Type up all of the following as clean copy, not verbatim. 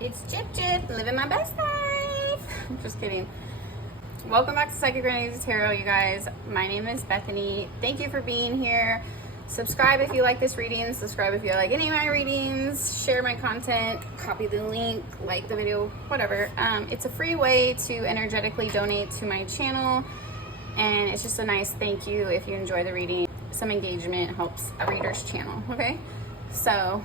It's Gyp, living my best life. Just kidding. Welcome back to psychicrenegadetarot, you guys. My name is Bethany. Thank you for being here. Subscribe if you like this reading. Subscribe if you like any of my readings. Share my content. Copy the link. Like the video. Whatever. It's a free way to energetically donate to my channel. And it's just a nice thank you if you enjoy the reading. Some engagement helps a reader's channel. Okay? So...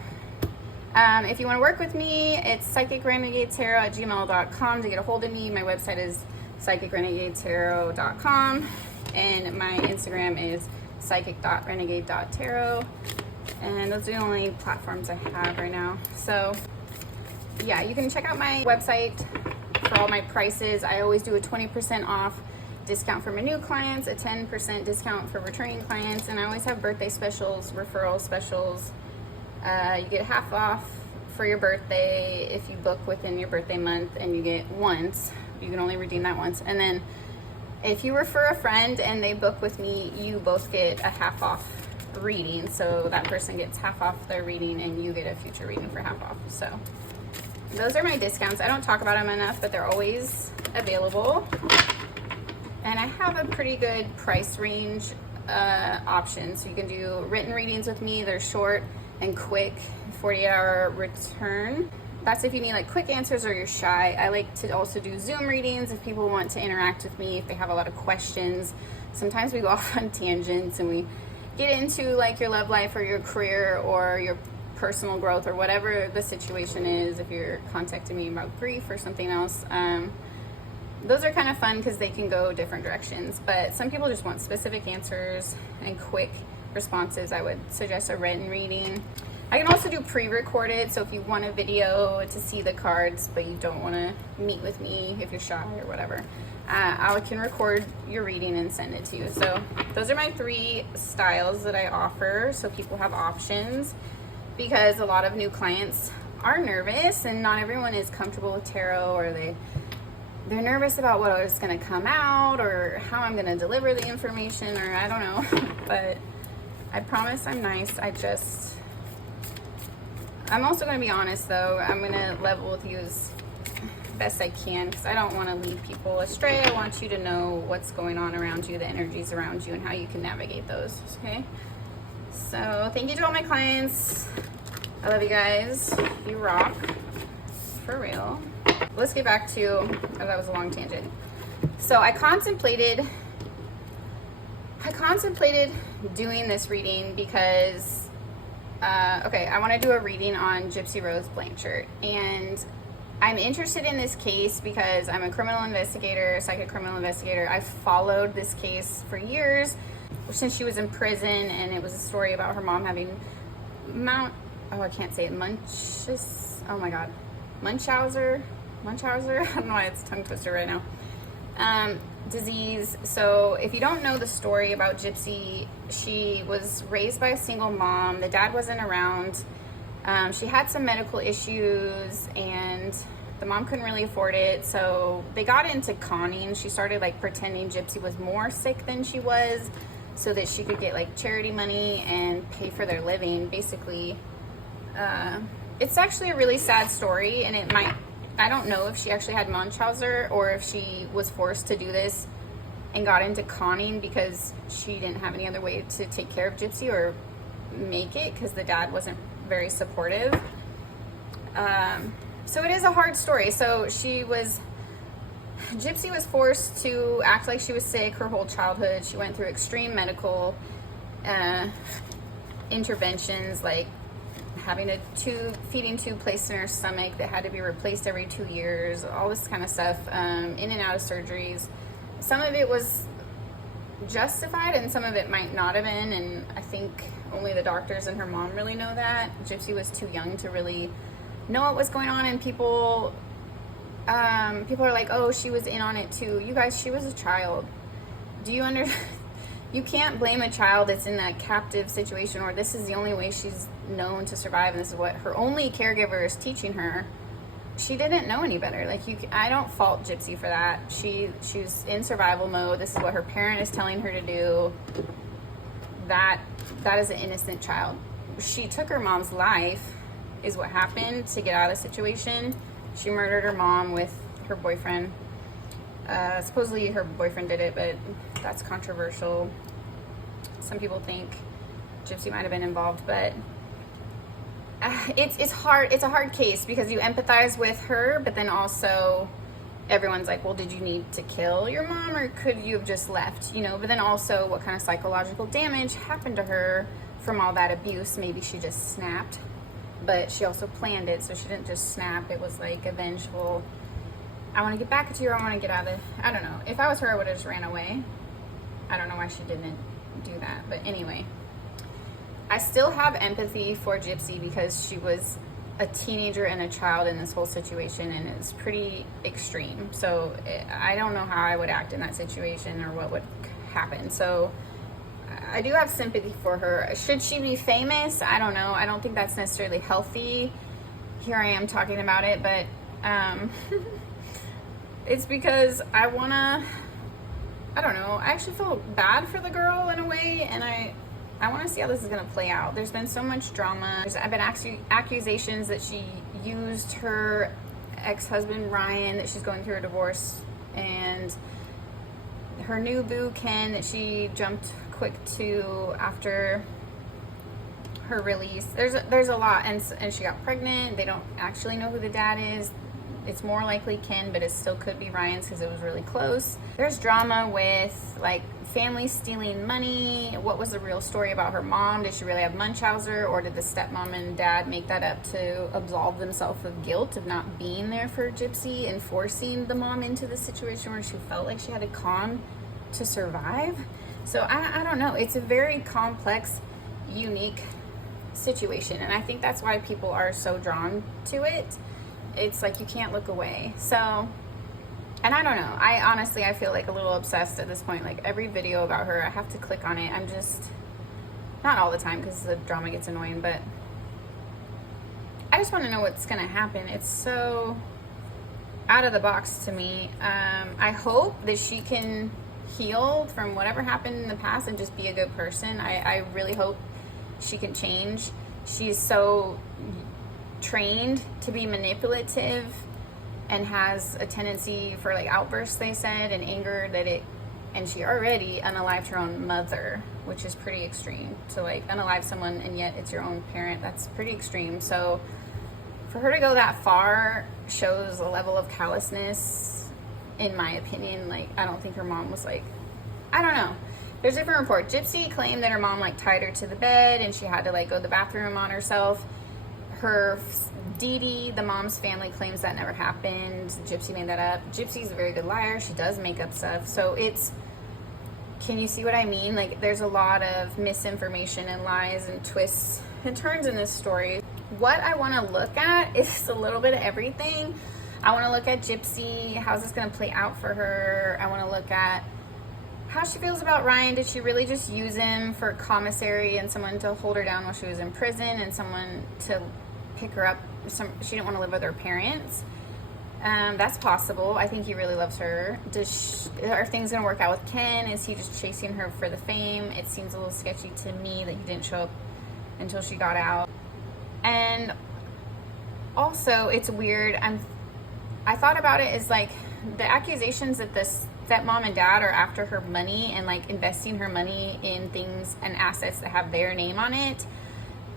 if you want to work with me, it's psychicrenegadetarot@gmail.com to get a hold of me. My website is psychicrenegadetarot.com, and my Instagram is psychic.renegade.tarot, and those are the only platforms I have right now. So yeah, you can check out my website for all my prices. I always do a 20% off discount for my new clients, a 10% discount for returning clients, and I always have birthday specials, referral specials. You get half off for your birthday if you book within your birthday month, and you get once. You can only redeem that once. And then if you refer a friend and they book with me, you both get a half off reading. So that person gets half off their reading and you get a future reading for half off. So those are my discounts. I don't talk about them enough, but they're always available. And I have a pretty good price range option. So you can do written readings with me. They're short and quick, 48-hour return. That's if you need like quick answers or you're shy. I like to also do Zoom readings if people want to interact with me, if they have a lot of questions. Sometimes we go off on tangents and we get into like your love life or your career or your personal growth or whatever the situation is. If you're contacting me about grief or something else, those are kind of fun because they can go different directions. But some people just want specific answers and quick responses. I would suggest a written reading. I can also do pre-recorded, so if you want a video to see the cards but you don't want to meet with me if you're shy or whatever, I can record your reading and send it to you. So those are my 3 styles that I offer, so people have options, because a lot of new clients are nervous and not everyone is comfortable with tarot, or they're nervous about what is going to come out or how I'm going to deliver the information, or I don't know. But I promise I'm nice. I'm also going to be honest though. I'm going to level with you as best I can, because I don't want to lead people astray. I want you to know what's going on around you, the energies around you, and how you can navigate those, okay? So thank you to all my clients. I love you guys. You rock. For real. Let's get back to, oh, that was a long tangent. So I contemplated doing this reading because okay, I want to do a reading on Gypsy Rose Blanchard, and I'm interested in this case because I'm a criminal investigator, psychic criminal investigator. I've followed this case for years, since she was in prison, and it was a story about her mom having Munchausen, I don't know why it's tongue twister right now. Disease. So if you don't know the story about Gypsy, she was raised by a single mom. The dad wasn't around. She had some medical issues and the mom couldn't really afford it, so they got into conning. She started like pretending Gypsy was more sick than she was so that she could get like charity money and pay for their living, basically. It's actually a really sad story, and I don't know if she actually had Munchausen or if she was forced to do this and got into conning because she didn't have any other way to take care of Gypsy or make it, because the dad wasn't very supportive. So it is a hard story. So Gypsy was forced to act like she was sick her whole childhood. She went through extreme medical interventions, like having a feeding tube placed in her stomach that had to be replaced every 2 years, all this kind of stuff, in and out of surgeries. Some of it was justified and some of it might not have been, and I think only the doctors and her mom really know that. Gypsy was too young to really know what was going on, and people are like, oh, she was in on it too. You guys, she was a child. You can't blame a child that's in that captive situation, or this is the only way she's known to survive, and this is what her only caregiver is teaching her. She didn't know any better. Like, I don't fault Gypsy for that. She's in survival mode. This is what her parent is telling her to do. That is an innocent child. She took her mom's life, is what happened, to get out of the situation. She murdered her mom with her boyfriend. Supposedly her boyfriend did it, but that's controversial. Some people think Gypsy might have been involved, but it's hard. It's a hard case because you empathize with her, but then also everyone's like, well, did you need to kill your mom, or could you have just left, you know? But then also, what kind of psychological damage happened to her from all that abuse? Maybe she just snapped, but she also planned it, so she didn't just snap. It was like a vengeful, I want to get back at you, or I want to get out of it. I don't know. If I was her, I would have just ran away. I don't know why she didn't do that, but anyway. I still have empathy for Gypsy because she was a teenager and a child in this whole situation, and it's pretty extreme. So I don't know how I would act in that situation or what would happen. So I do have sympathy for her. Should she be famous? I don't know. I don't think that's necessarily healthy. Here I am talking about it, but it's because I don't know. I actually feel bad for the girl in a way, and I want to see how this is going to play out. There's been so much drama. There's been accusations that she used her ex-husband Ryan, that she's going through a divorce, and her new boo Ken that she jumped quick to after her release. There's a lot, and she got pregnant. They don't actually know who the dad is. It's more likely Ken, but it still could be Ryan's because it was really close. There's drama with like family stealing money. What was the real story about her mom? Did she really have Munchausen, or did the stepmom and dad make that up to absolve themselves of guilt of not being there for Gypsy and forcing the mom into the situation where she felt like she had a con to survive? So I don't know. It's a very complex, unique situation, and I think that's why people are so drawn to it. It's like you can't look away. So, and I don't know. I feel like a little obsessed at this point. Like every video about her, I have to click on it. I'm just, not all the time because the drama gets annoying, but I just want to know what's going to happen. It's so out of the box to me. I hope that she can heal from whatever happened in the past and just be a good person. I really hope she can change. She's so trained to be manipulative and has a tendency for like outbursts, they said, and anger, and she already unalived her own mother, which is pretty extreme. To like unalive someone and yet it's your own parent, that's pretty extreme. So for her to go that far shows a level of callousness, in my opinion. Like, I don't think her mom was like, I don't know. There's different reports. Gypsy claimed that her mom like tied her to the bed and she had to like go to the bathroom on herself. Her Dee Dee, the mom's family, claims that never happened. Gypsy made that up. Gypsy's a very good liar. She does make up stuff. So can you see what I mean? Like, there's a lot of misinformation and lies and twists and turns in this story. What I want to look at is a little bit of everything. I want to look at Gypsy. How's this going to play out for her? I want to look at how she feels about Ryan. Did she really just use him for commissary and someone to hold her down while she was in prison and someone to pick her up? She didn't want to live with her parents. That's possible. I think he really loves her. Are things going to work out with Ken? Is he just chasing her for the fame? It seems a little sketchy to me that he didn't show up until she got out. And also, it's weird. I thought about it as like the accusations that the stepmom and dad are after her money and like investing her money in things and assets that have their name on it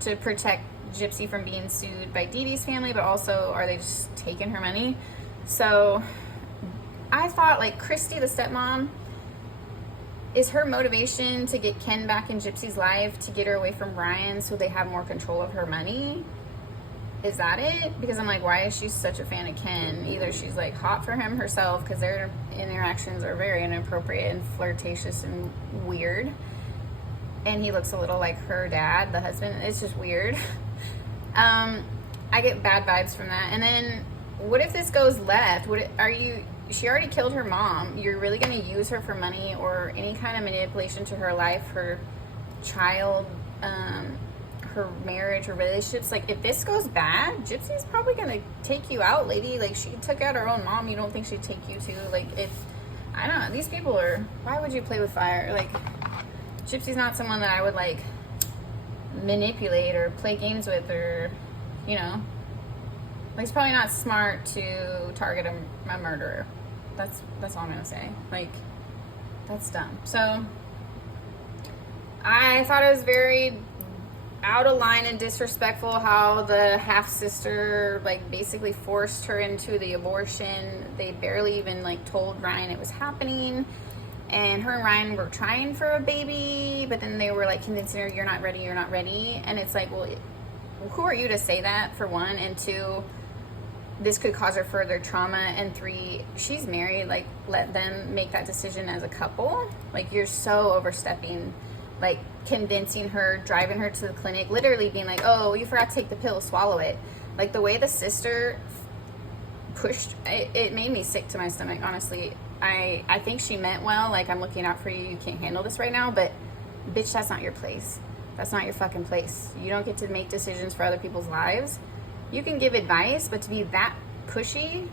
to protect Gypsy from being sued by Dee Dee's family, but also are they just taking her money? So I thought like Kristi, the stepmom, is her motivation to get Ken back in Gypsy's life to get her away from Ryan so they have more control of her money? Is that it? Because I'm like, why is she such a fan of Ken? Either she's like hot for him herself because their interactions are very inappropriate and flirtatious and weird, and he looks a little like her dad, the husband. It's just weird. I get bad vibes from that. And then what if this goes left? She already killed her mom. You're really going to use her for money or any kind of manipulation to her life, her child, her marriage, her relationships. Like, if this goes bad, Gypsy's probably going to take you out, lady. Like, she took out her own mom. You don't think she'd take you too? Like, I don't know. These people why would you play with fire? Like, Gypsy's not someone that I would like manipulate or play games with, or, you know, Like, it's probably not smart to target a murderer. That's all I'm gonna say. Like, that's dumb. So I thought it was very out of line and disrespectful how the half-sister, like, basically forced her into the abortion. They barely even, like, told Ryan it was happening. And her and Ryan were trying for a baby, but then they were, like, convincing her, you're not ready, you're not ready. And it's like, well, who are you to say that, for one? And two, this could cause her further trauma. And three, she's married. Like, let them make that decision as a couple. Like, you're so overstepping, like, convincing her, driving her to the clinic, literally being like, oh, you forgot to take the pill, swallow it. Like, the way the sister pushed, it made me sick to my stomach, honestly. I think she meant well, like, I'm looking out for you, you can't handle this right now, but bitch, that's not your place. That's not your fucking place. You don't get to make decisions for other people's lives. You can give advice, but to be that pushy,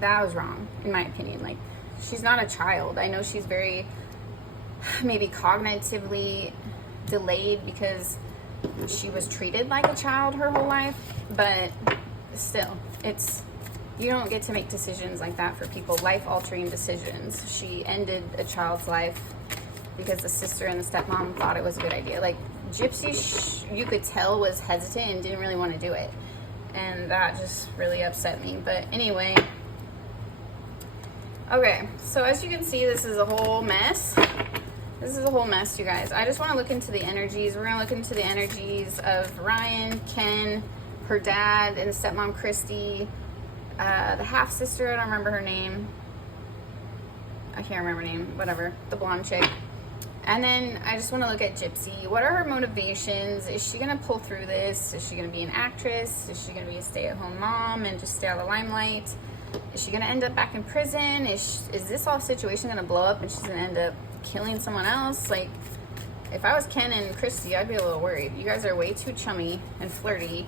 that was wrong, in my opinion. Like, she's not a child. I know she's very, maybe cognitively delayed because she was treated like a child her whole life, but still, you don't get to make decisions like that for people, life-altering decisions. She ended a child's life because the sister and the stepmom thought it was a good idea. Like, Gypsy, you could tell, was hesitant and didn't really want to do it, and that just really upset me. But anyway, okay, so as you can see, this is a whole mess. This is a whole mess, you guys. I just want to look into the energies. We're going to look into the energies of Ryan, Ken, her dad, and stepmom Kristi, the half-sister, I don't remember her name. I can't remember her name, whatever, the blonde chick. And then I just want to look at Gypsy. What are her motivations? Is she going to pull through this? Is she going to be an actress? Is she going to be a stay-at-home mom and just stay out of the limelight? Is she going to end up back in prison? Is this whole situation going to blow up and she's going to end up killing someone else? Like, if I was Ken and Kristi, I'd be a little worried. You guys are way too chummy and flirty,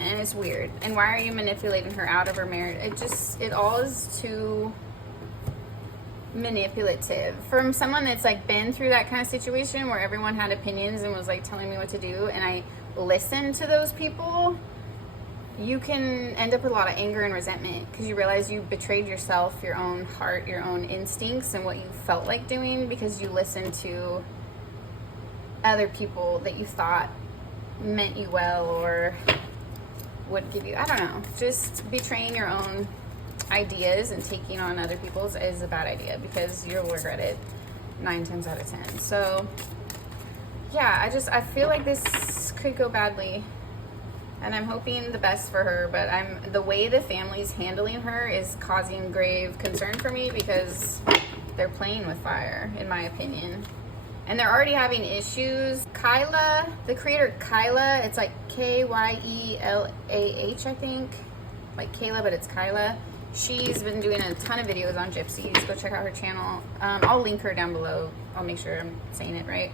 and it's weird. And why are you manipulating her out of her marriage? It all is too manipulative from someone that's, like, been through that kind of situation where everyone had opinions and was, like, telling me what to do, and I listened to those people. You can end up with a lot of anger and resentment because you realize you betrayed yourself, your own heart, your own instincts, and what you felt like doing because you listened to other people that you thought meant you well or would give you, I don't know, just betraying your own ideas and taking on other people's is a bad idea because you'll regret it 9 times out of 10. So yeah, I feel like this could go badly, and I'm hoping the best for her, but the way the family's handling her is causing grave concern for me because they're playing with fire, in my opinion. And they're already having issues. Kyeluh, the creator Kyeluh, it's like Kyelah, I think. Like Kayla, but it's Kyeluh. She's been doing a ton of videos on Gypsy. Go check out her channel. I'll link her down below. I'll make sure I'm saying it right.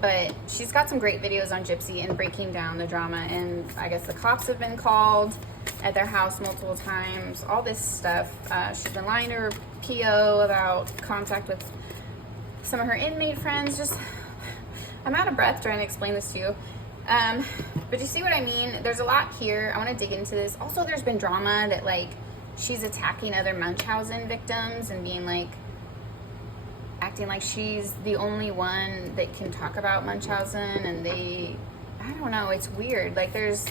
But she's got some great videos on Gypsy and breaking down the drama. And I guess the cops have been called at their house multiple times. All this stuff. She's been lying to her PO about contact with some of her inmate friends. Just, I'm out of breath trying to explain this to you. But you see what I mean? There's a lot here. I want to dig into this. Also, there's been drama that, like, she's attacking other Munchausen victims and being like, acting like she's the only one that can talk about Munchausen, and I don't know, it's weird. Like, there's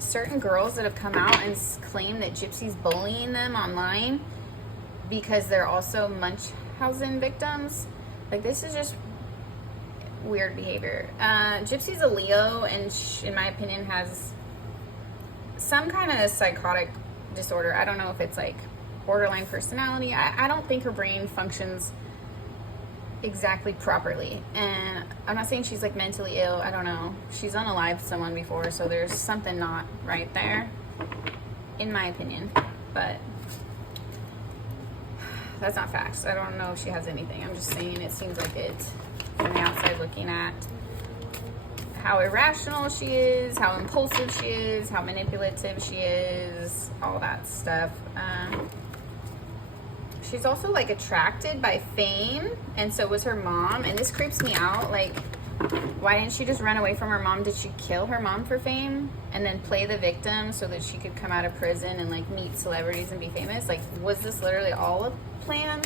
certain girls that have come out and claim that Gypsy's bullying them online because they're also Munchausen victims. Like, this is just weird behavior. Gypsy's a Leo, and in my opinion has some kind of psychotic disorder. I don't know if it's like borderline personality. I don't think her brain functions exactly properly, and I'm not saying she's like mentally ill. I don't know. She's unalived someone before, so there's something not right there, in my opinion. But that's not facts. I don't know if she has anything. I'm just saying it seems like it from the outside looking at how irrational she is, how impulsive she is, how manipulative she is, all that stuff. She's also, like, attracted by fame, and so was her mom, and this creeps me out. Like, Why didn't she just run away from her mom? Did she kill her mom for fame and then play the victim so that she could come out of prison and like meet celebrities and be famous? Like, was this literally all a plan?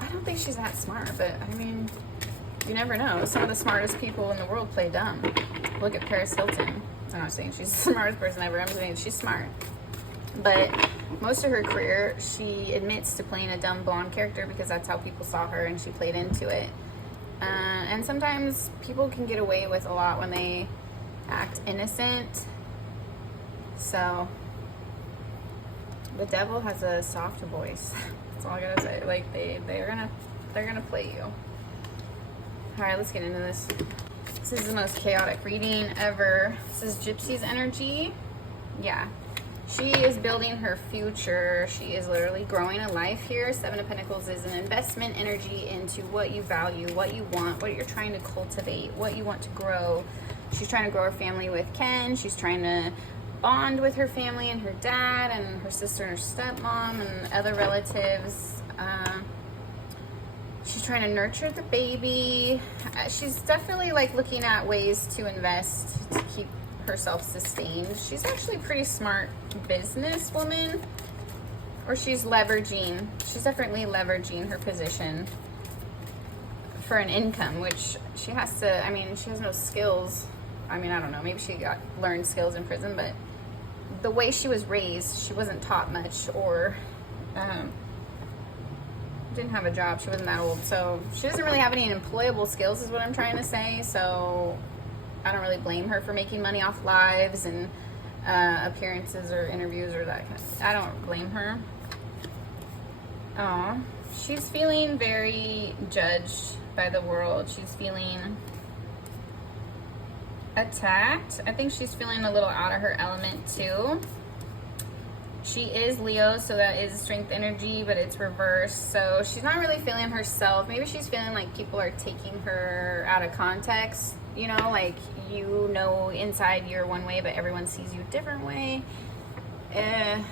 I don't think she's that smart, but I mean, you never know. Some of the smartest people in the world play dumb. Look at Paris Hilton. I'm not saying she's the smartest person ever. I'm saying she's smart. But most of her career, she admits to playing a dumb blonde character because that's how people saw her and she played into it. And sometimes people can get away with a lot when they act innocent. So the devil has a soft voice. That's all I gotta say. Like they're gonna play you. All right, let's get into this. This is the most chaotic reading ever. This is Gypsy's energy. Yeah. She is building her future. She is literally growing a life here. Seven of Pentacles is an investment energy into what you value, what you want, what you're trying to cultivate, what you want to grow. She's trying to grow her family with Ken. She's trying to bond with her family and her dad and her sister and her stepmom and other relatives. She's trying to nurture the baby. She's definitely like looking at ways to invest to keep herself sustained. She's actually a pretty smart businesswoman, or she's definitely leveraging her position for an income, which she has to, I mean, she has no skills. I mean, I don't know, maybe she learned skills in prison, but the way she was raised, she wasn't taught much, or didn't have a job. She wasn't that old, so she doesn't really have any employable skills is what I'm trying to say. So I don't really blame her for making money off lives and appearances or interviews or that kind of. I don't blame her. Oh, she's feeling very judged by the world. She's feeling attacked. I think she's feeling a little out of her element too. She is Leo, so that is strength energy, but it's reversed. So she's not really feeling herself. Maybe she's feeling like people are taking her out of context. You know, like, you know, inside you're one way, but everyone sees you a different way. It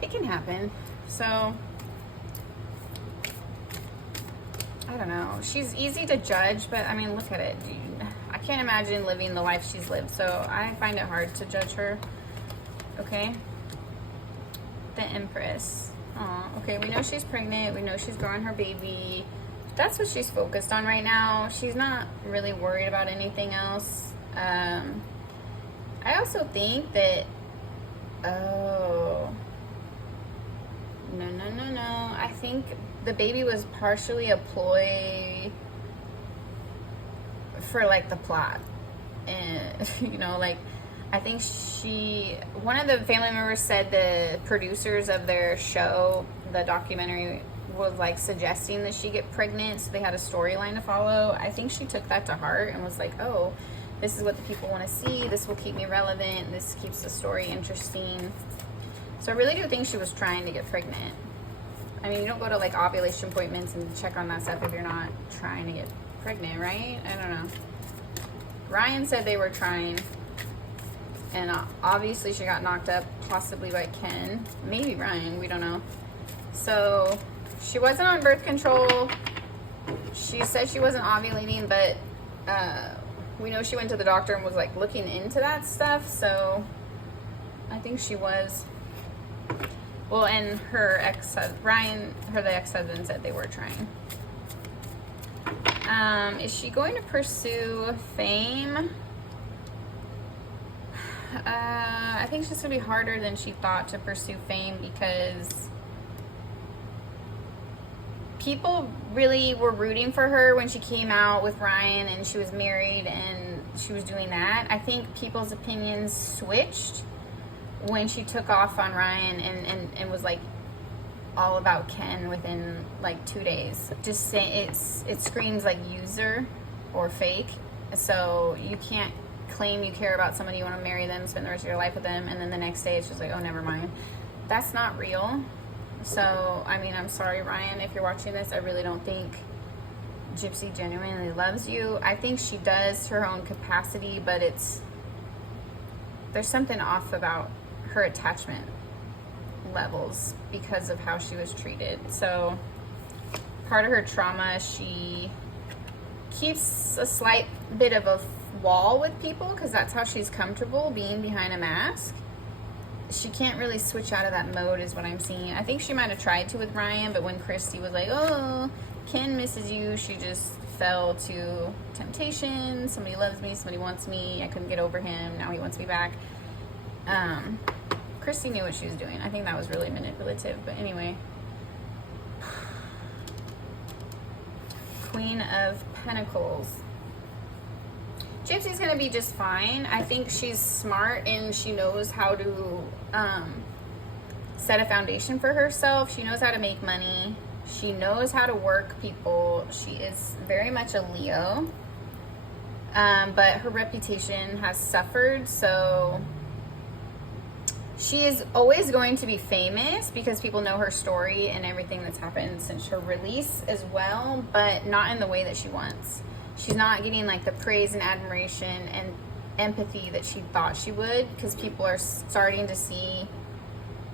can happen. So, I don't know. She's easy to judge, but I mean, look at it, dude. I can't imagine living the life she's lived, so I find it hard to judge her. Okay? The Empress. Aw, okay, we know she's pregnant. We know she's growing her baby. That's what she's focused on right now. She's not really worried about anything else. I also think that, oh, no. I think the baby was partially a ploy for, like, the plot. And, you know, like, I think one of the family members said the producers of their show, the documentary, was like suggesting that she get pregnant, so they had a storyline to follow. I think she took that to heart and was like, oh, this is what the people want to see. This will keep me relevant. This keeps the story interesting. So I really do think she was trying to get pregnant. I mean, you don't go to like ovulation appointments and check on that stuff if you're not trying to get pregnant, right? I don't know. Ryan said they were trying. And obviously she got knocked up, possibly by Ken. Maybe Ryan, we don't know. So she wasn't on birth control. She said she wasn't ovulating, but we know she went to the doctor and was like looking into that stuff. So I think she was. Well, and her Ryan, the ex-husband said they were trying. Is she going to pursue fame? I think it's just gonna be harder than she thought to pursue fame, because people really were rooting for her when she came out with Ryan and she was married and she was doing that. I think people's opinions switched when she took off on Ryan and was like all about Ken within like 2 days. Just say it screams like user or fake. So you can't claim you care about somebody, you want to marry them, spend the rest of your life with them, and then the next day it's just like, oh, never mind. That's not real. So, I mean, I'm sorry, Ryan, if you're watching this. I really don't think Gypsy genuinely loves you. I think she does to her own capacity, but there's something off about her attachment levels because of how she was treated. So, part of her trauma, she keeps a slight bit of a wall with people because that's how she's comfortable, being behind a mask. She can't really switch out of that mode is what I'm seeing. I think she might have tried to with Ryan, but when Kristi was like, oh, Ken misses you, she just fell to temptation. Somebody loves me, somebody wants me, I couldn't get over him, now he wants me back. Kristi knew what she was doing. I think that was really manipulative, but anyway. Queen of Pentacles. Gypsy's gonna be just fine. I think she's smart and she knows how to set a foundation for herself. She knows how to make money. She knows how to work people. She is very much a Leo. But her reputation has suffered, so she is always going to be famous because people know her story and everything that's happened since her release as well, but not in the way that she wants. She's not getting like the praise and admiration and empathy that she thought she would, because people are starting to see,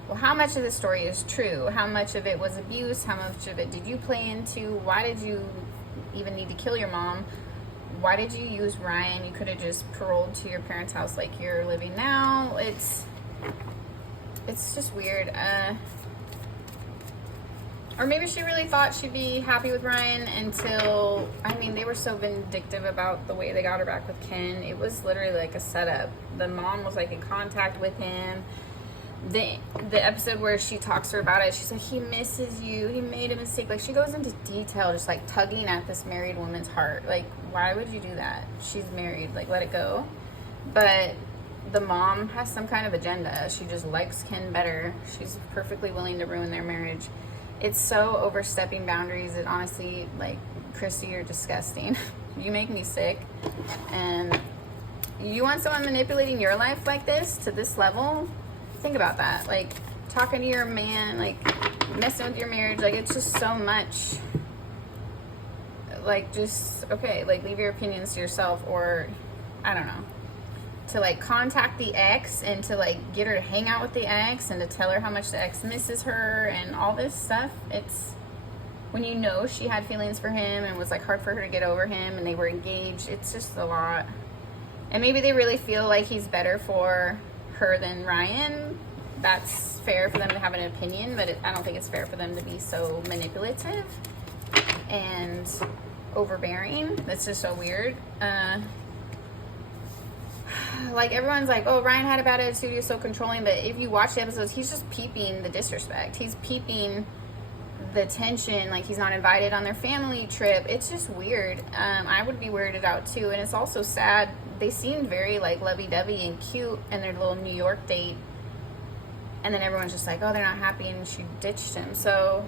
well, how much of the story is true? How much of it was abuse? How much of it did you play into? Why did you even need to kill your mom? Why did you use Ryan? You could have just paroled to your parents' house like you're living now. It's just weird. Or maybe she really thought she'd be happy with Ryan until, I mean, they were so vindictive about the way they got her back with Ken. It was literally like a setup. The mom was like in contact with him. The episode where she talks to her about it, she's like, he misses you, he made a mistake. Like, she goes into detail, just like tugging at this married woman's heart. Like, why would you do that? She's married, like, let it go. But the mom has some kind of agenda. She just likes Ken better. She's perfectly willing to ruin their marriage. It's so overstepping boundaries. It honestly, like, Kristi, you're disgusting. You make me sick. And you want someone manipulating your life like this, to this level? Think about that. Like, talking to your man, like, messing with your marriage. Like, it's just so much. Like, just, okay, like, leave your opinions to yourself, or, I don't know. To, like, contact the ex and to, like, get her to hang out with the ex and to tell her how much the ex misses her and all this stuff. It's, when you know she had feelings for him and it was, like, hard for her to get over him and they were engaged, it's just a lot. And maybe they really feel like he's better for her than Ryan. That's fair for them to have an opinion, but I don't think it's fair for them to be so manipulative and overbearing. That's just so weird. Like, everyone's like, oh, Ryan had a bad attitude, he was so controlling, but if you watch the episodes, he's just peeping the disrespect. He's peeping the tension, like he's not invited on their family trip. It's just weird. I would be weirded out too, and it's also sad. They seemed very, like, lovey-dovey and cute in their little New York date, and then everyone's just like, oh, they're not happy, and she ditched him. So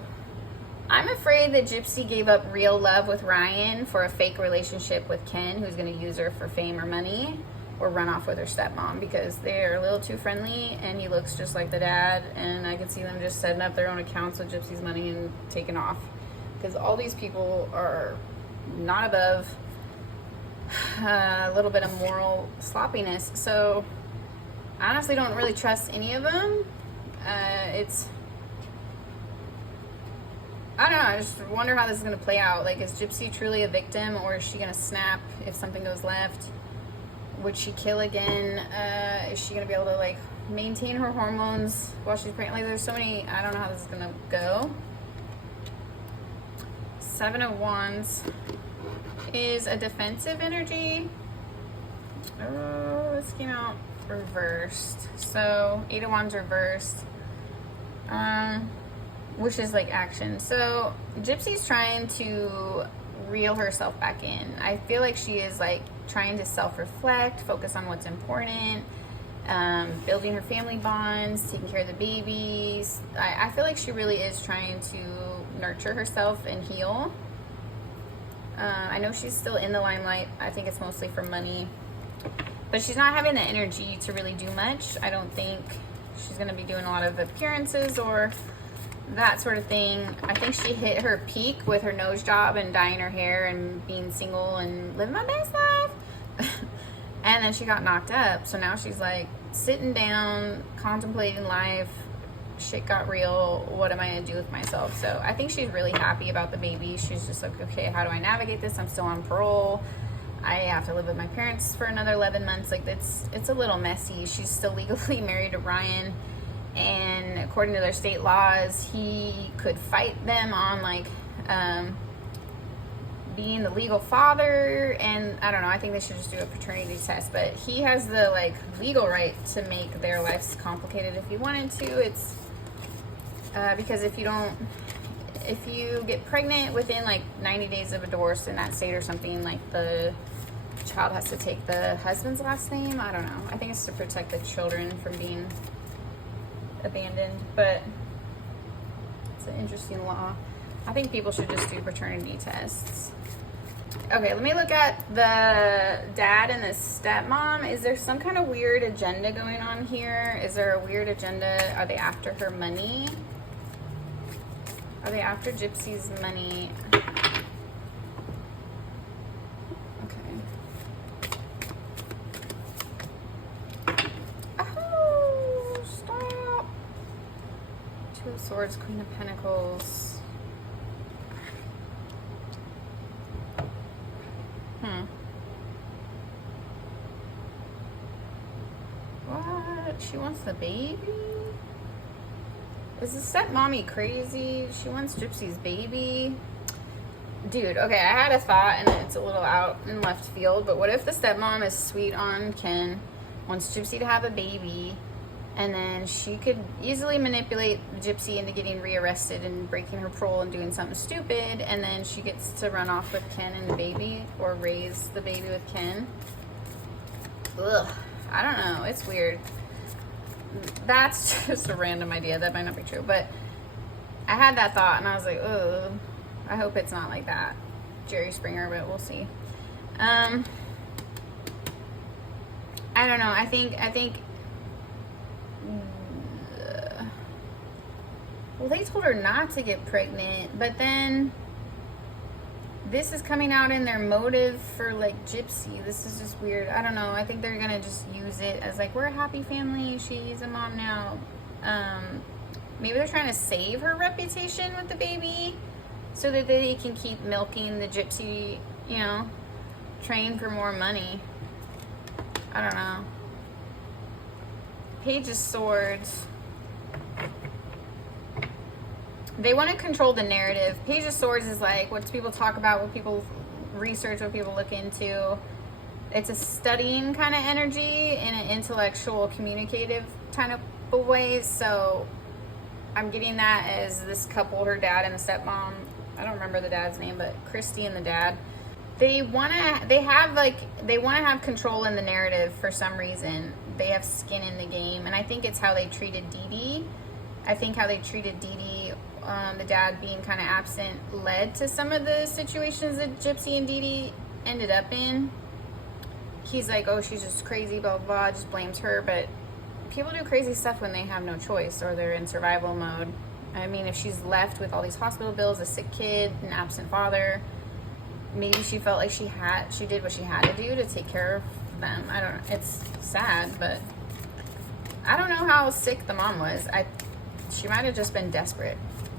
I'm afraid that Gypsy gave up real love with Ryan for a fake relationship with Ken, who's going to use her for fame or money, or run off with her stepmom, because they're a little too friendly and he looks just like the dad, and I could see them just setting up their own accounts with Gypsy's money and taking off, because all these people are not above a little bit of moral sloppiness. So I honestly don't really trust any of them. I don't know, I just wonder how this is going to play out. Like, is Gypsy truly a victim, or is she going to snap if something goes left? Would she kill again? Is she going to be able to, like, maintain her hormones while she's pregnant? Like, there's so many, I don't know how this is going to go. Seven of Wands is a defensive energy. Oh, this came out reversed. So, Eight of Wands reversed. Which is, like, action. So, Gypsy's trying to reel herself back in. I feel like she is, like, trying to self-reflect, focus on what's important, building her family bonds, taking care of the babies. I feel like she really is trying to nurture herself and heal. I know she's still in the limelight. I think it's mostly for money, but she's not having the energy to really do much. I don't think she's going to be doing a lot of appearances or that sort of thing. I think she hit her peak with her nose job and dyeing her hair and being single and living my best life. And then she got knocked up. So now she's, like, sitting down, contemplating life, shit got real. What am I gonna do with myself? So I think she's really happy about the baby. She's just like, okay, how do I navigate this? I'm still on parole. I have to live with my parents for another 11 months. Like, it's a little messy. She's still legally married to Ryan, and according to their state laws, he could fight them on like being the legal father, and I don't know, I think they should just do a paternity test, but he has the like legal right to make their lives complicated if he wanted to. It's because if you get pregnant within like 90 days of a divorce in that state or something, like the child has to take the husband's last name. I don't know, I think it's to protect the children from being abandoned, but it's an interesting law. I think people should just do paternity tests. Okay, let me look at the dad and the stepmom. Is there some kind of weird agenda going on here? Is there a weird agenda? Are they after her money? Are they after Gypsy's money? Okay. Oh, stop. Two of Swords, Queen of Pentacles. What? She wants the baby? Is the stepmommy crazy? She wants Gypsy's baby? Dude, okay, I had a thought, and it's a little out in left field, but what if the stepmom is sweet on Ken, wants Gypsy to have a baby, and then she could easily manipulate Gypsy into getting rearrested and breaking her parole and doing something stupid, and then she gets to run off with Ken and the baby, or raise the baby with Ken? Ugh. I don't know. It's weird. That's just a random idea. That might not be true. But I had that thought, and I was like, oh, I hope it's not like that. Jerry Springer, but we'll see. I don't know. I think well, they told her not to get pregnant, but then this is coming out in their motive for like Gypsy. This is just weird. I don't know. I think they're gonna just use it as like, we're a happy family. She's a mom now. Maybe they're trying to save her reputation with the baby so that they can keep milking the Gypsy, you know, train for more money. I don't know. Page of Swords. They want to control the narrative. Page of Swords is like what people talk about, what people research, what people look into. It's a studying kind of energy in an intellectual, communicative kind of way. So I'm getting that as this couple, her dad and the stepmom. I don't remember the dad's name, but Kristi and the dad. They want to have control in the narrative for some reason. They have skin in the game, and I think it's how they treated Dee Dee. I think how they treated Dee Dee, the dad being kind of absent, led to some of the situations that Gypsy and Dee Dee ended up in. He's like, oh, she's just crazy, blah, blah, blah, just blames her. But people do crazy stuff when they have no choice or they're in survival mode. I mean, if she's left with all these hospital bills, a sick kid, an absent father, maybe she felt like she did what she had to do to take care of them. I don't know. It's sad, but I don't know how sick the mom was. She might have just been desperate,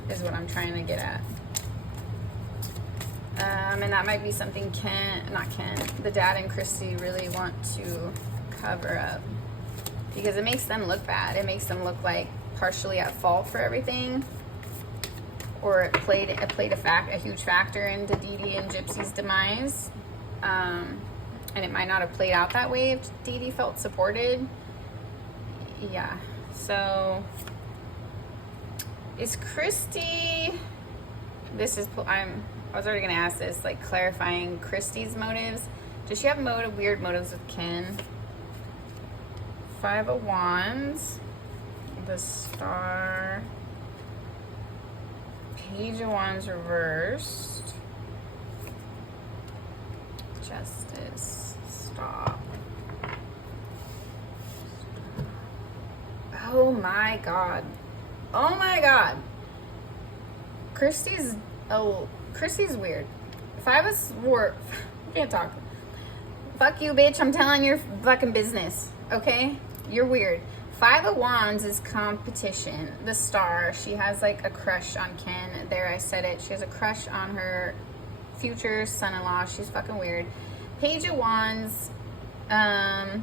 is what I'm trying to get at. And that might be something the dad and Kristi really want to cover up, because it makes them look bad. It makes them look like partially at fault for everything, or it played a huge factor into Dee Dee and Gypsy's demise. And it might not have played out that way if Dee Dee felt supported. Yeah, so is Kristi, I was already gonna ask this, like clarifying Kristi's motives. Does she have weird motives with Ken? 5 of Wands, the Star, Page of Wands reversed, Justice, stop. Oh my God. Oh my God. Kristi's weird. 5 of Swords. Can't talk. Fuck you, bitch. I'm telling your fucking business. Okay? You're weird. Five of Wands is competition. The Star, she has like a crush on Ken. There, I said it. She has a crush on her future son-in-law. She's fucking weird. Page of Wands. I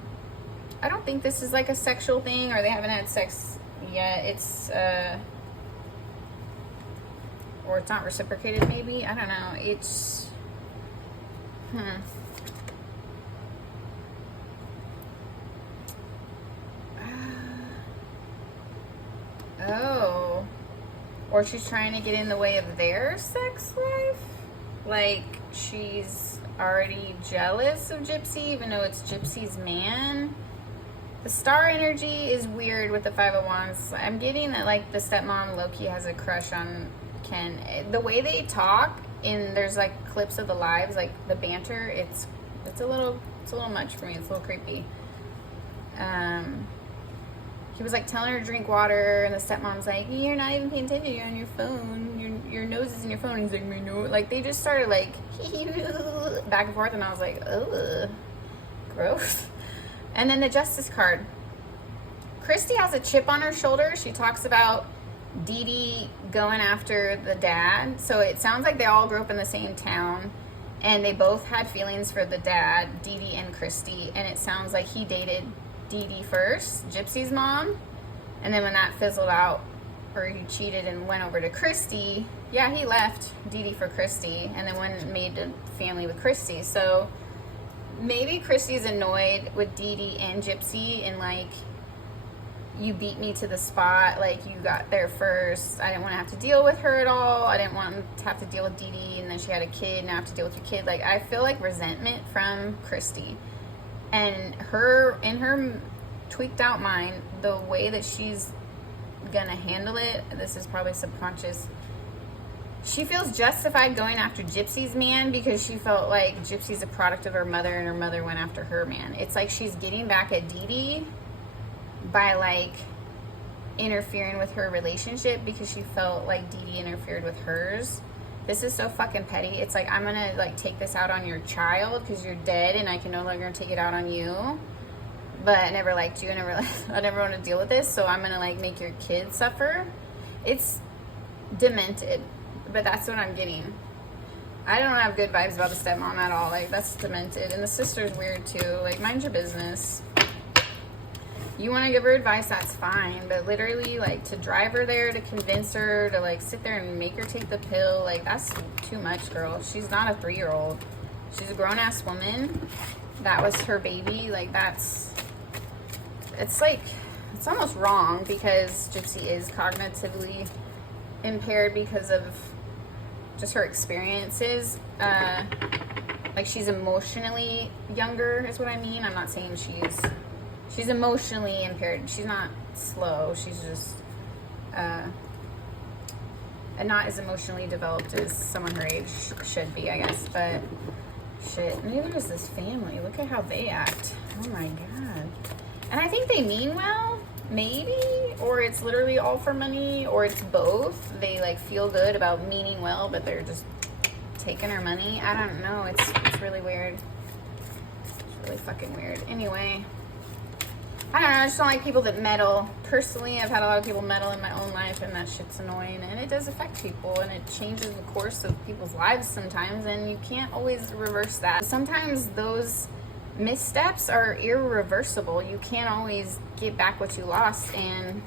don't think this is like a sexual thing, or they haven't had sex yet. It's or it's not reciprocated, maybe. I don't know. It's oh, or she's trying to get in the way of their sex life. Like, she's already jealous of Gypsy, even though it's Gypsy's man. The Star energy is weird with the Five of Wands. I'm getting that, like, the stepmom low-key has a crush on Ken. The way they talk, there's like clips of the lives, like the banter, it's a little much for me. It's a little creepy. He was like telling her to drink water, and the stepmom's like, "You're not even paying attention. You're on your phone. Your nose is in your phone." He's like, "My nose." Like, they just started like back and forth, and I was like, "Ugh, gross." And then the Justice card. Kristi has a chip on her shoulder. She talks about Dee Dee going after the dad. So it sounds like they all grew up in the same town, and they both had feelings for the dad, Dee Dee and Kristi. And it sounds like he dated Dee Dee first, Gypsy's mom, and then when that fizzled out, or he cheated and went over to Kristi, yeah, he left Dee Dee for Kristi, and then went and made a family with Kristi. So maybe Kristi's annoyed with Dee Dee and Gypsy, and like, you beat me to the spot, like, you got there first. I didn't want to have to deal with her at all. I didn't want to have to deal with Dee Dee, and then she had a kid, and I have to deal with your kid. Like, I feel like resentment from Kristi. And in her tweaked out mind, the way that she's gonna handle it, this is probably subconscious, she feels justified going after Gypsy's man because she felt like Gypsy's a product of her mother, and her mother went after her man. It's like she's getting back at Dee Dee by like interfering with her relationship because she felt like Dee Dee interfered with hers. This is so fucking petty. It's like, I'm gonna like take this out on your child because you're dead, and I can no longer take it out on you. But I never liked you, I never want to deal with this, so I'm gonna like make your kids suffer. It's demented, but that's what I'm getting. I don't have good vibes about the stepmom at all. Like, that's demented. And the sister's weird too. Like, mind your business. You want to give her advice, that's fine, but literally, like, to drive her there, to convince her, to like sit there and make her take the pill, like, that's too much, girl. She's not a 3-year-old. She's a grown-ass woman. That was her baby. Like, it's like, it's almost wrong because Gypsy is cognitively impaired because of just her experiences. Like, she's emotionally younger is what I mean. I'm not saying she's emotionally impaired. She's not slow. She's just and not as emotionally developed as someone her age should be, I guess. But shit, neither does this family. Look at how they act. Oh my god. And I think they mean well, maybe, or it's literally all for money, or it's both. They like feel good about meaning well, but they're just taking her money. I don't know. It's really weird. It's really fucking weird. Anyway, I don't know, I just don't like people that meddle. Personally, I've had a lot of people meddle in my own life, and that shit's annoying, and it does affect people, and it changes the course of people's lives sometimes, and you can't always reverse that. Sometimes those missteps are irreversible. You can't always get back what you lost, and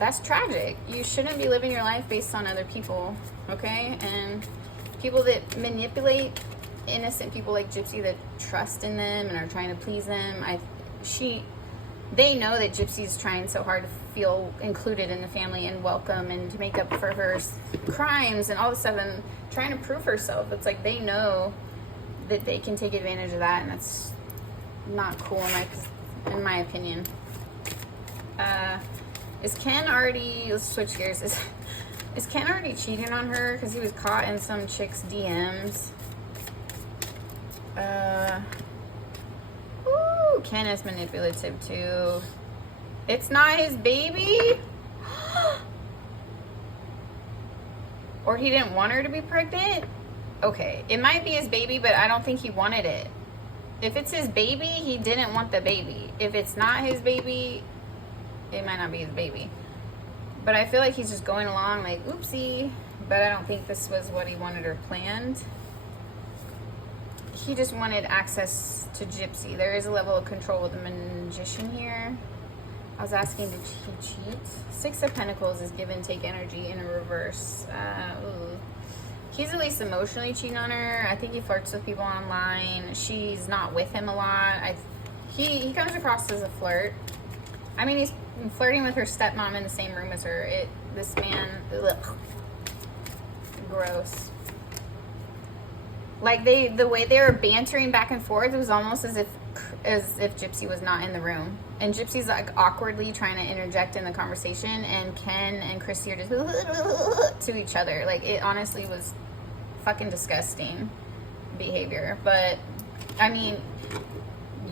that's tragic. You shouldn't be living your life based on other people, okay? And people that manipulate innocent people like Gypsy, that trust in them and are trying to please them, they know that Gypsy's trying so hard to feel included in the family and welcome and to make up for her crimes and all this stuff and trying to prove herself. It's like they know that they can take advantage of that, and that's not cool in my opinion. Is Ken already, let's switch gears, is Ken already cheating on her because he was caught in some chick's DMs? Ken is manipulative too. It's not his baby? Or he didn't want her to be pregnant? Okay, it might be his baby, but I don't think he wanted it. If it's his baby, he didn't want the baby. If it's not his baby, it might not be his baby. But I feel like he's just going along like, oopsie. But I don't think this was what he wanted or planned. He just wanted access to Gypsy. There is a level of control with the magician here. I was asking, did he cheat? Six of Pentacles is give and take energy in a reverse. He's at least emotionally cheating on her. I think he flirts with people online. She's not with him a lot. He comes across as a flirt. I mean, he's flirting with her stepmom in the same room as her. This man, ugh, gross. Like the way they were bantering back and forth, it was almost as if Gypsy was not in the room. And Gypsy's like awkwardly trying to interject in the conversation, and Ken and Kristi are just to each other. Like, it honestly was fucking disgusting behavior. But I mean,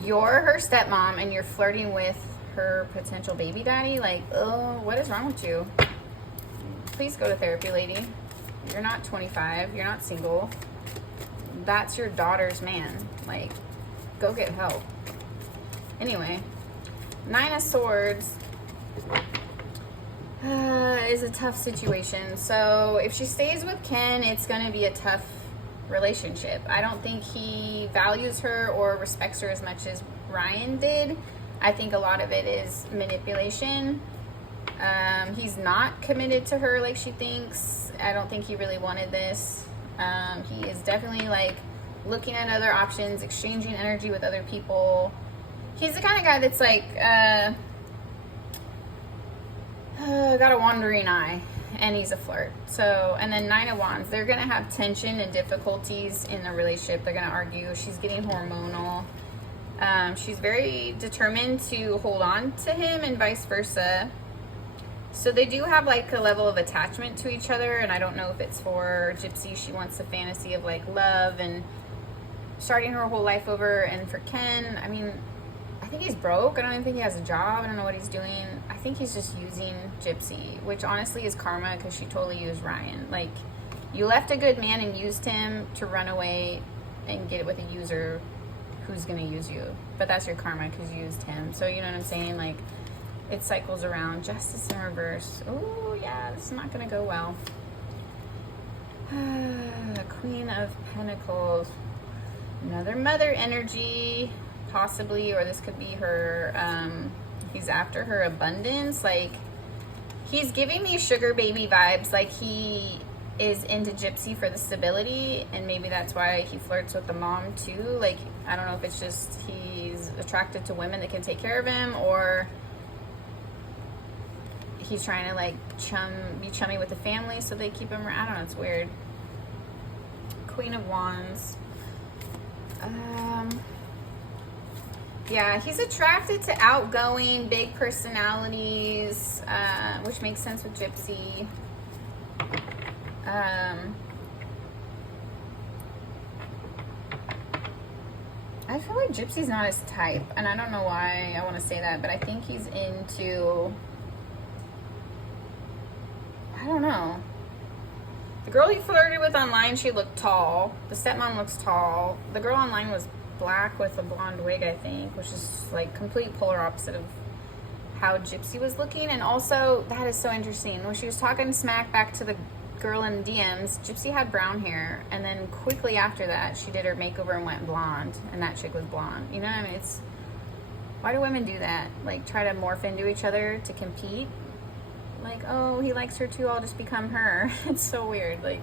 you're her stepmom and you're flirting with her potential baby daddy. Like, oh, what is wrong with you? Please go to therapy, lady. You're not 25. You're not single. That's your daughter's man. Like, go get help. Anyway, Nine of Swords is a tough situation. So if she stays with Ken, it's going to be a tough relationship. I don't think he values her or respects her as much as Ryan did. I think a lot of it is manipulation. He's not committed to her like she thinks. I don't think he really wanted this. He is definitely like looking at other options, exchanging energy with other people. He's the kind of guy that's like got a wandering eye, and he's a flirt. So, and then Nine of Wands, they're gonna have tension and difficulties in the relationship. They're gonna argue. She's getting hormonal. She's very determined to hold on to him and vice versa. So they do have like a level of attachment to each other, and I don't know if it's for Gypsy. She wants the fantasy of like love and starting her whole life over. And for Ken, I mean, I think he's broke. I don't even think he has a job. I don't know what he's doing. I think he's just using Gypsy, which honestly is karma, because she totally used Ryan. Like, you left a good man and used him to run away and get it with a user who's gonna use you. But that's your karma, because you used him. So you know what I'm saying? Like, it cycles around. Justice in reverse. Oh yeah, this is not gonna go well. Queen of Pentacles. Another mother energy, possibly, or this could be her, he's after her abundance. Like, he's giving me sugar baby vibes. Like, he is into Gypsy for the stability, and maybe that's why he flirts with the mom too. Like, I don't know if it's just he's attracted to women that can take care of him, or he's trying to like be chummy with the family so they keep him around. I don't know, it's weird. Queen of Wands. Yeah, he's attracted to outgoing, big personalities, which makes sense with Gypsy. I feel like Gypsy's not his type, and I don't know why I want to say that, but I think he's into, I don't know. The girl he flirted with online, she looked tall. The stepmom looks tall. The girl online was black with a blonde wig, I think, which is like complete polar opposite of how Gypsy was looking. And also, that is so interesting. When she was talking smack back to the girl in DMs, Gypsy had brown hair, and then quickly after that, she did her makeover and went blonde, and that chick was blonde. You know what I mean? It's, why do women do that? Like, try to morph into each other to compete? Like, oh, he likes her too, I'll just become her. It's so weird. Like,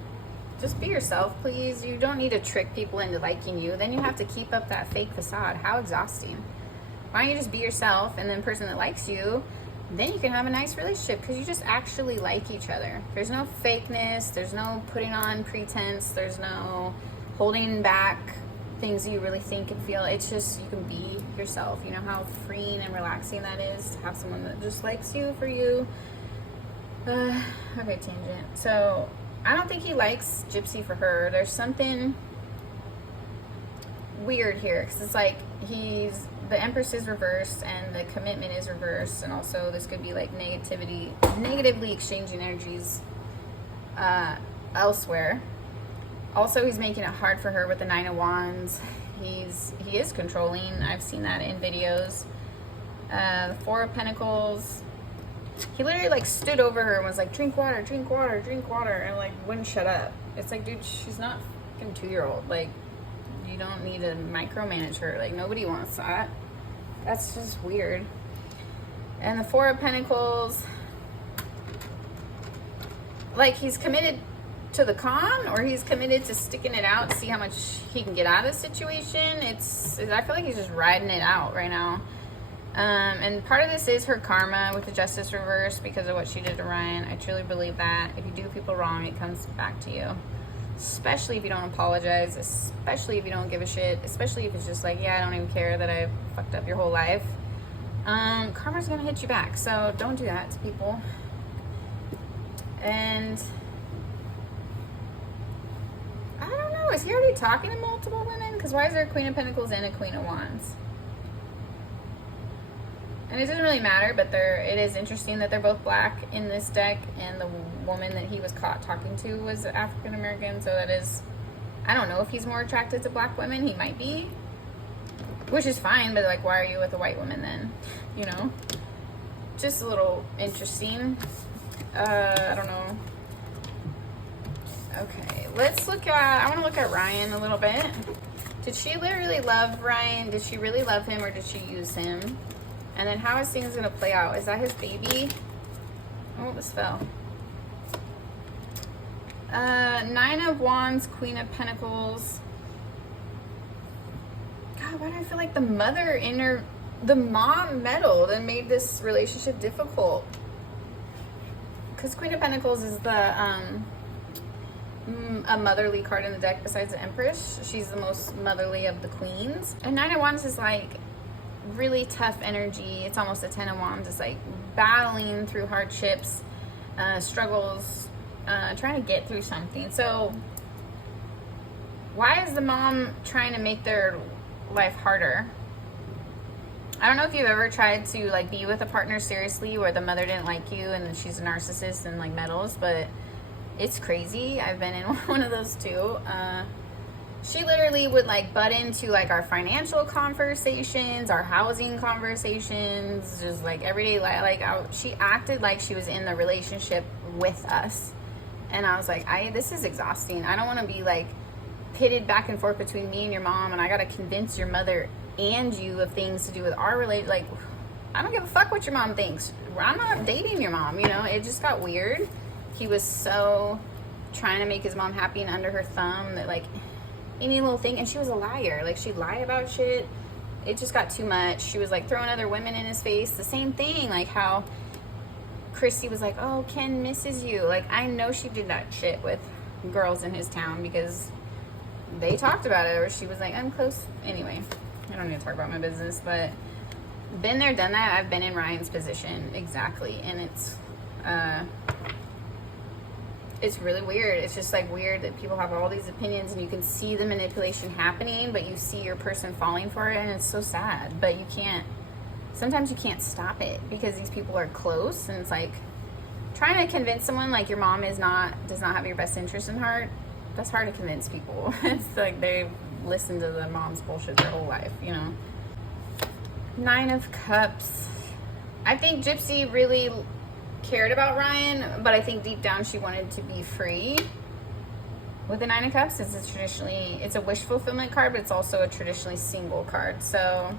just be yourself, please. You don't need to trick people into liking you. Then you have to keep up that fake facade. How exhausting. Why don't you just be yourself, and then the person that likes you, then you can have a nice relationship, because you just actually like each other. There's no fakeness. There's no putting on pretense. There's no holding back things you really think and feel. It's just, you can be yourself. You know how freeing and relaxing that is to have someone that just likes you for you. Okay, tangent. So, I don't think he likes Gypsy for her. There's something weird here, because it's like the Empress is reversed and the commitment is reversed, and also this could be like negatively exchanging energies elsewhere. Also, he's making it hard for her with the Nine of Wands. He is controlling. I've seen that in videos. The Four of Pentacles. He literally like stood over her and was like, drink water, drink water, drink water, and like wouldn't shut up. It's like, dude, she's not fucking 2-year-old. Like, you don't need to micromanage her. Like, nobody wants that. That's just weird. And the Four of Pentacles, like, he's committed to the con, or he's committed to sticking it out to see how much he can get out of the situation. I feel like he's just riding it out right now. And part of this is her karma with the Justice reverse because of what she did to Ryan. I truly believe that if you do people wrong, it comes back to you. Especially if you don't apologize, especially if you don't give a shit, especially if it's just like, yeah, I don't even care that I fucked up your whole life. Karma's gonna hit you back, so don't do that to people. And I don't know, is he already talking to multiple women? Because why is there a Queen of Pentacles and a Queen of Wands? And it doesn't really matter, but it is interesting that they're both black in this deck, and the woman that he was caught talking to was African American, so that is, I don't know if he's more attracted to black women. He might be, which is fine, but like, why are you with a white woman then? You know? Just a little interesting. I don't know. Okay, let's look at, I want to look at Ryan a little bit. Did she literally love Ryan? Did she really love him, or did she use him? And then how is things going to play out? Is that his baby? Oh, this fell. Nine of Wands, Queen of Pentacles. God, why do I feel like the mom meddled and made this relationship difficult? Because Queen of Pentacles is a motherly card in the deck besides the Empress. She's the most motherly of the queens. And Nine of Wands is like really tough energy. It's almost a Ten of Wands. It's like battling through hardships, struggles, trying to get through something. So why is the mom trying to make their life harder? I don't know if you've ever tried to like be with a partner seriously where the mother didn't like you and then she's a narcissist and like meddles, but it's crazy. I've been in one of those too. She literally would like butt into like our financial conversations, our housing conversations, just like everyday life. Like she acted like she was in the relationship with us, and I was like, this is exhausting. I don't want to be like pitted back and forth between me and your mom, and I gotta convince your mother and you of things to do with our relationship. Like, I don't give a fuck what your mom thinks. I'm not dating your mom, you know. It just got weird. He was so trying to make his mom happy and under her thumb that like any little thing, and she was a liar. Like, she'd lie about shit. It just got too much. She was like throwing other women in his face. The same thing, like how Kristi was like, oh, Ken misses you. Like, I know she did that shit with girls in his town because they talked about it, or she was like, I'm close. Anyway, I don't need to talk about my business, but been there, done that. I've been in Ryan's position exactly, and it's really weird. It's just like weird that people have all these opinions and you can see the manipulation happening, but you see your person falling for it, and it's so sad. But sometimes you can't stop it because these people are close, and it's like trying to convince someone like your mom does not have your best interest in heart. That's hard to convince people. It's like they've listened to the mom's bullshit their whole life, you know. Nine of Cups. I think Gypsy really cared about Ryan, but I think deep down she wanted to be free. With the Nine of Cups, it's a wish fulfillment card, but it's also a traditionally single card. So,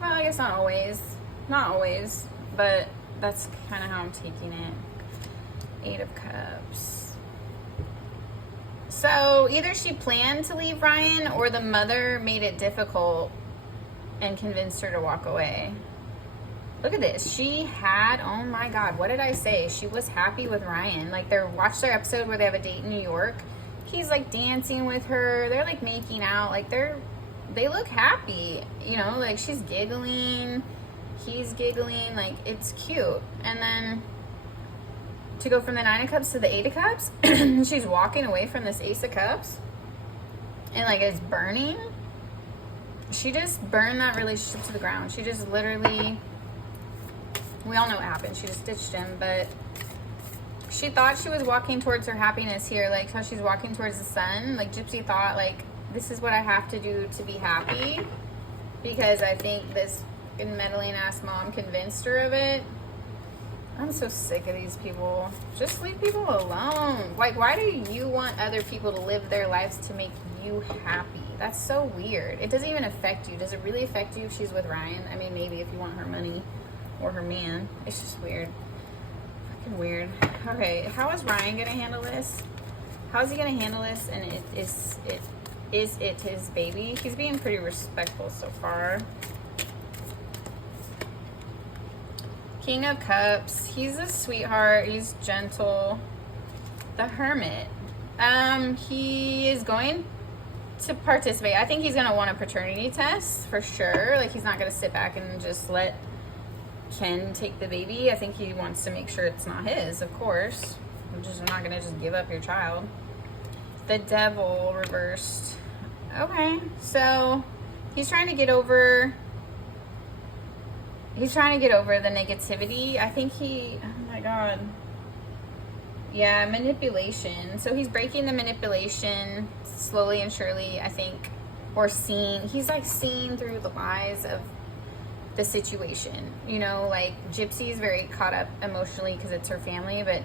well, I guess not always, but that's kind of how I'm taking it. Eight of Cups. So either she planned to leave Ryan, or the mother made it difficult and convinced her to walk away. Look at this. She had, oh my God, what did I say? She was happy with Ryan. Like, watch their episode where they have a date in New York. He's like dancing with her. They're like making out. Like, they look happy. You know, like she's giggling. He's giggling. Like, it's cute. And then to go from the Nine of Cups to the Eight of Cups, she's walking away from this Ace of Cups. And like, it's burning. She just burned that relationship to the ground. She just literally... We all know what happened. She just ditched him, but she thought she was walking towards her happiness here, like how she's walking towards the sun. Like, Gypsy thought, like, this is what I have to do to be happy, because I think this fucking meddling ass mom convinced her of it. I'm so sick of these people. Just leave people alone. Like, why do you want other people to live their lives to make you happy? That's so weird. It doesn't even affect you. Does it really affect you if she's with Ryan? I mean, maybe if you want her money or her man. It's just weird. Fucking weird. Okay, how is Ryan gonna handle this? How is he gonna handle this? And is it his baby? He's being pretty respectful so far. King of Cups. He's a sweetheart. He's gentle. The Hermit. He is going to participate. I think he's going to want a paternity test for sure. Like, he's not going to sit back and just let Ken take the baby. I think he wants to make sure it's not his, of course. You're not going to just give up your child. The Devil reversed. Okay, so he's trying to get over... He's trying to get over the negativity. I think he, oh my God. Yeah, manipulation. So he's breaking the manipulation slowly and surely, I think. Or seeing, he's like seeing through the lies of the situation. You know, like Gypsy is very caught up emotionally because it's her family, but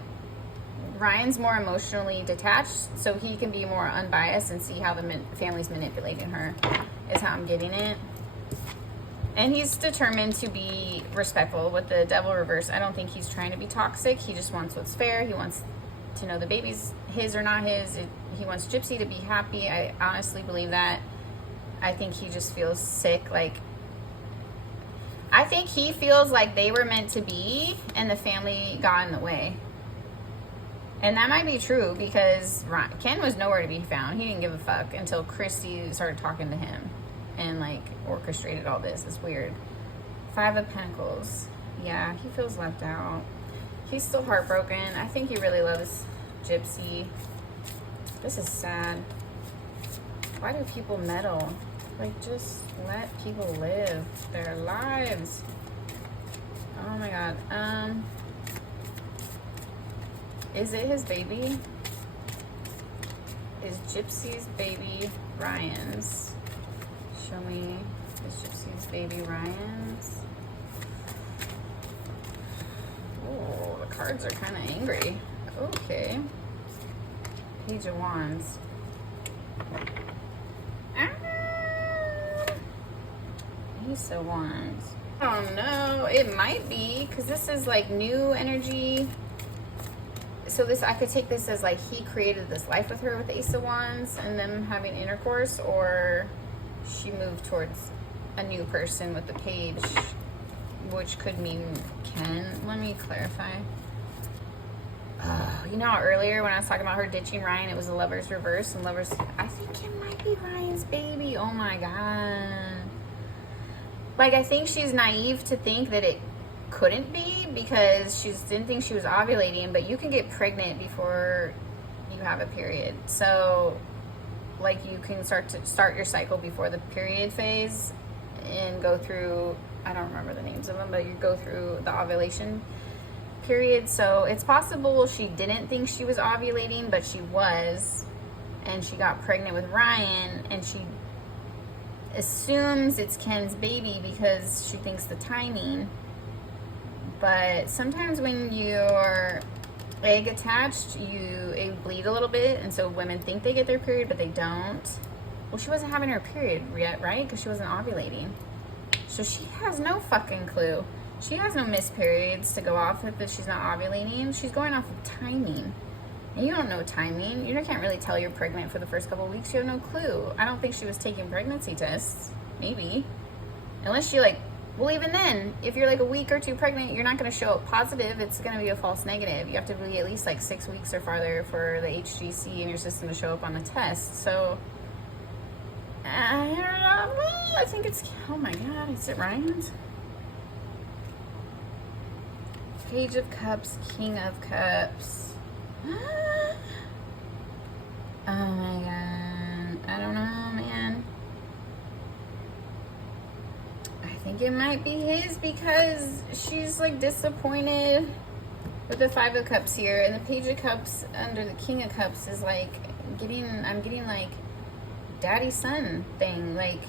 Ryan's more emotionally detached, so he can be more unbiased and see how the family's manipulating her, is how I'm getting it. And he's determined to be respectful with the Devil reverse. I don't think he's trying to be toxic. He just wants what's fair. He wants to know the baby's his or not his. He wants Gypsy to be happy. I honestly believe that. I think he just feels sick. Like, I think he feels like they were meant to be and the family got in the way. And that might be true because Ken was nowhere to be found. He didn't give a fuck until Kristi started talking to him and like orchestrated all this. It's weird. 5 of Pentacles. Yeah, he feels left out. He's still heartbroken. I think he really loves Gypsy. This is sad. Why do people meddle? Like, just let people live their lives. Oh my God. Is it his baby? Is Gypsy's baby Ryan's? Show me. Is Gypsy's baby Ryan's? Oh, the cards are kind of angry. Okay. Page of Wands. Ace of Wands. Oh no, it might be, because this is like new energy. So this, I could take this as like he created this life with her with the Ace of Wands and them having intercourse, or she moved towards a new person with the Page, which could mean Ken. Let me clarify. You know how earlier when I was talking about her ditching Ryan, it was a Lover's reverse and Lover's... I think it might be Ryan's baby. Oh my God. Like, I think she's naive to think that it couldn't be because she didn't think she was ovulating, but you can get pregnant before you have a period. So, like, you can start your cycle before the period phase and go through, I don't remember the names of them, but you go through the ovulation period. So it's possible she didn't think she was ovulating, but she was, and she got pregnant with Ryan, and she assumes it's Ken's baby because she thinks the timing. But sometimes when you're egg attached, you bleed a little bit, and so women think they get their period, but they don't. Well, she wasn't having her period yet, right? Because she wasn't ovulating. So she has no fucking clue. She has no missed periods to go off with that she's not ovulating. She's going off of timing. And you don't know timing. You can't really tell you're pregnant for the first couple of weeks. You have no clue. I don't think she was taking pregnancy tests. Maybe. Unless she like, well, even then, if you're like a week or 2 pregnant, you're not going to show up positive. It's going to be a false negative. You have to be at least like 6 weeks or farther for the HGC in your system to show up on the test. So, I don't know. Well, I think it's, oh my God, is it Ryan's? Page of Cups, King of Cups. Oh my God. I don't know, man. I think it might be his because she's like disappointed with the 5 of Cups here. And the Page of Cups under the King of Cups is like I'm getting like daddy son thing. Like,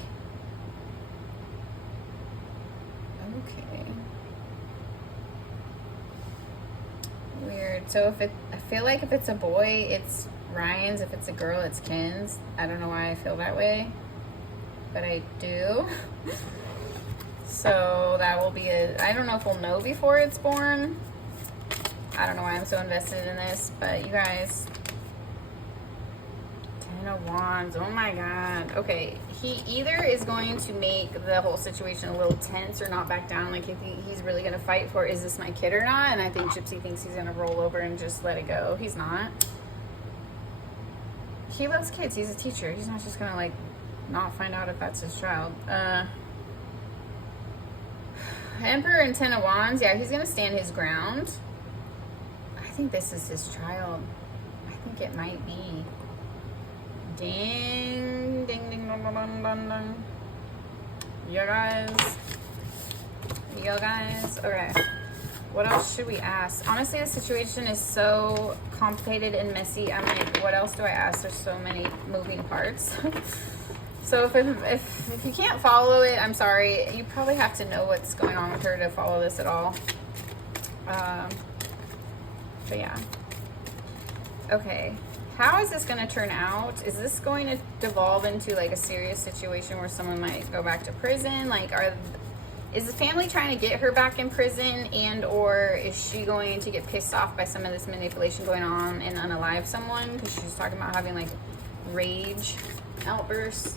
weird. So I feel like if it's a boy, it's Ryan's. If it's a girl, it's Ken's. I don't know why I feel that way, but I do. So that will be I don't know if we'll know before it's born. I don't know why I'm so invested in this, but you guys, 10 of Wands, oh my God. Okay, he either is going to make the whole situation a little tense or not back down, like if he's really gonna fight for, is this my kid or not? And I think Gypsy thinks he's gonna roll over and just let it go. He's not. He loves kids, he's a teacher. He's not just gonna like not find out if that's his child. Emperor and 10 of Wands, yeah, he's gonna stand his ground. I think this is his child. I think it might be. Ding, ding, ding, dun, dun, dun, dun, dun. You guys, okay. What else should we ask? Honestly, the situation is so complicated and messy. I'm like, what else do I ask? There's so many moving parts. So if you can't follow it, I'm sorry. You probably have to know what's going on with her to follow this at all. But yeah. Okay. How is this going to turn out? Is this going to devolve into like a serious situation where someone might go back to prison? Like, is the family trying to get her back in prison, and or is she going to get pissed off by some of this manipulation going on and unalive someone? Because she's talking about having like rage outbursts.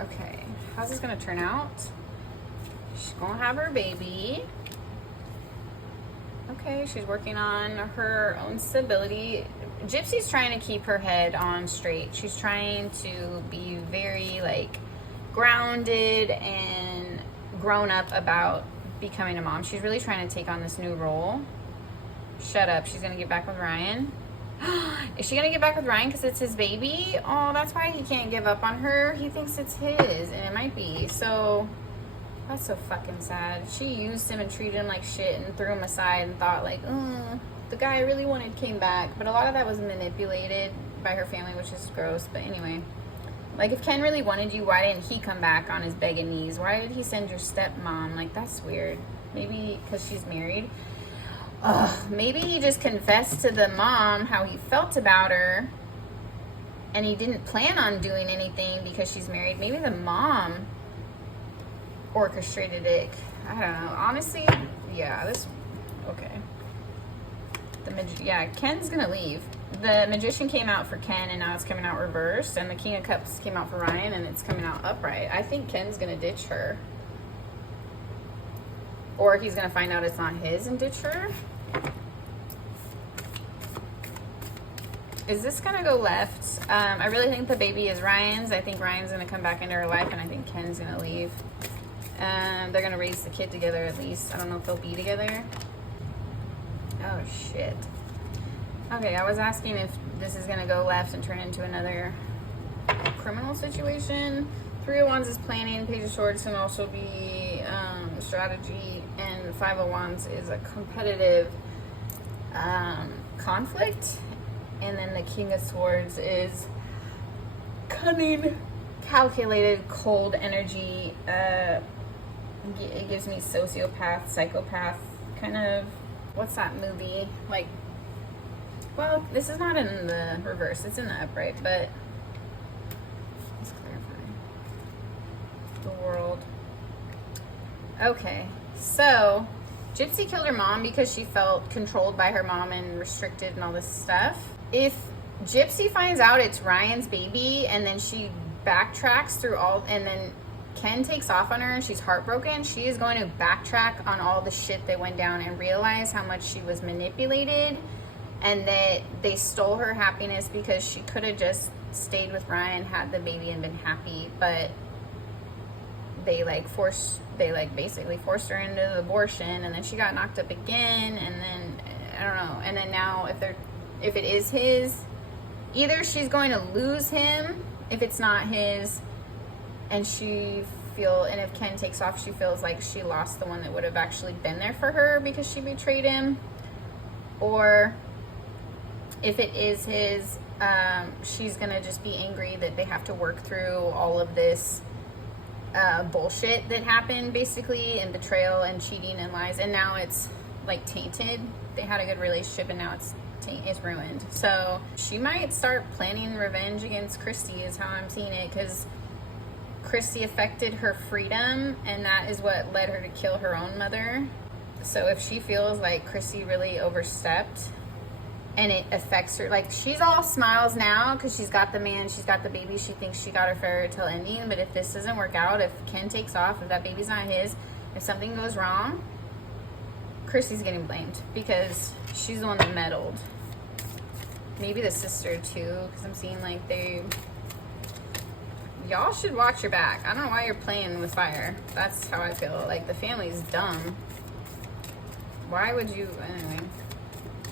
Okay, how's this gonna turn out? She's gonna have her baby. Okay, she's working on her own stability. Gypsy's trying to keep her head on straight. She's trying to be very like grounded and grown up about becoming a mom. She's really trying to take on this new role. Shut up. She's gonna get back with Ryan. Is she gonna get back with Ryan because it's his baby? Oh, that's why he can't give up on her. He thinks it's his, and it might be. So that's so fucking sad. She used him and treated him like shit and threw him aside and thought like, the guy I really wanted came back. But a lot of that was manipulated by her family, which is gross. But anyway, like if Ken really wanted you, why didn't he come back on his begging knees? Why did he send your stepmom? Like, that's weird. Maybe because she's married. Maybe he just confessed to the mom how he felt about her, and he didn't plan on doing anything because she's married. Maybe the mom orchestrated it. I don't know. Honestly, yeah, okay. Ken's gonna leave. The Magician came out for Ken, and now it's coming out reversed, and the King of Cups came out for Ryan, and it's coming out upright. I think Ken's gonna ditch her. Or he's gonna find out it's not his and ditch her. Is this gonna go left? I really think the baby is Ryan's. I think Ryan's gonna come back into her life, and I think Ken's gonna leave. They're gonna raise the kid together at least. I don't know if they'll be together. Oh shit. Okay, I was asking if this is gonna go left and turn into another criminal situation. 3 of Wands is planning. Page of Swords can also be strategy, and 5 of Wands is a competitive conflict, and then the King of Swords is cunning, calculated, cold energy. It gives me sociopath, psychopath, kind of. What's that movie? Like, well, this is not in the reverse, it's in the upright, but let's clarify. The World. Okay, so Gypsy killed her mom because she felt controlled by her mom and restricted and all this stuff. If Gypsy finds out it's Ryan's baby and then she backtracks through and then Ken takes off on her and she's heartbroken, she is going to backtrack on all the shit that went down and realize how much she was manipulated and that they stole her happiness because she could have just stayed with Ryan, had the baby, and been happy, but they basically forced her into the abortion, and then she got knocked up again, and then I don't know, and then now if it is his, either she's going to lose him if it's not his, and if Ken takes off, she feels like she lost the one that would have actually been there for her because she betrayed him, or if it is his, she's gonna just be angry that they have to work through all of this bullshit that happened, basically, and betrayal and cheating and lies, and now it's like tainted. They had a good relationship and now it's ruined. So she might start planning revenge against Kristi is how I'm seeing it, because Kristi affected her freedom and that is what led her to kill her own mother. So if she feels like Kristi really overstepped and it affects her, like she's all smiles now because she's got the man, she's got the baby, she thinks she got her fairy tale ending. But if this doesn't work out, if Ken takes off, if that baby's not his, if something goes wrong, Kristi's getting blamed because she's the one that meddled. Maybe the sister too, because I'm seeing like y'all should watch your back. I don't know why you're playing with fire. That's how I feel. Like the family's dumb. Why would you, anyway,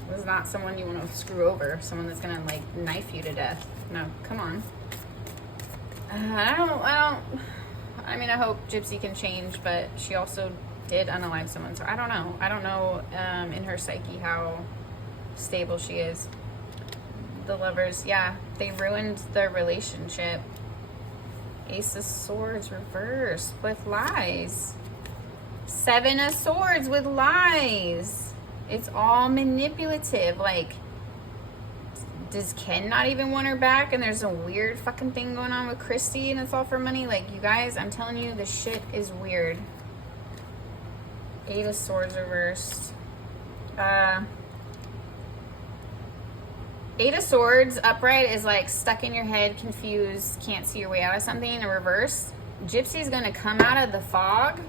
this is not someone you want to screw over, someone that's gonna like knife you to death. No, come on. I mean, I hope Gypsy can change, but she also did unalive someone, so I don't know in her psyche how stable she is. The lovers, yeah, they ruined their relationship. Ace of Swords reversed with lies. Seven of Swords with lies. It's all manipulative. Like, does Ken not even want her back? And there's a weird fucking thing going on with Kristi and it's all for money. Like, you guys, I'm telling you, this shit is weird. Eight of Swords reversed. Eight of Swords upright is like stuck in your head, confused, can't see your way out of something. In reverse, Gypsy's gonna come out of the fog